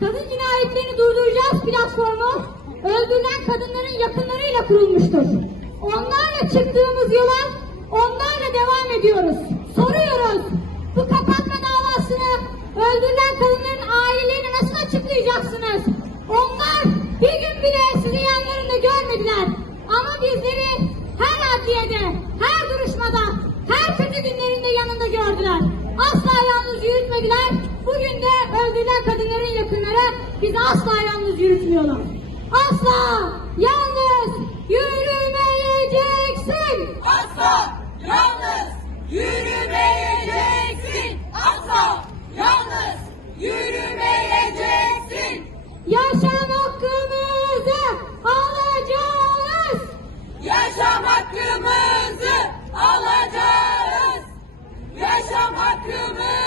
Kadın cinayetlerini durduracağız platformu öldürülen kadınların yakınlarıyla kurulmuştur. Onlarla çıktığımız yola onlarla devam ediyoruz. Soruyoruz. Bu kapatma davasını öldürülen kadınların ailelerini nasıl açıklayacaksınız? Onlar bir gün bile sizi yanlarında görmediler. Ama bizleri her adliyede, her duruşmada, her kötü günlerinde yanında gördüler. Asla bizi asla yalnız yürütmüyorlar. Asla yalnız yürümeyeceksin. Asla yalnız yürümeyeceksin. Asla yalnız yürümeyeceksin. Yaşam hakkımızı alacağız. Yaşam hakkımızı alacağız. Yaşam hakkımızı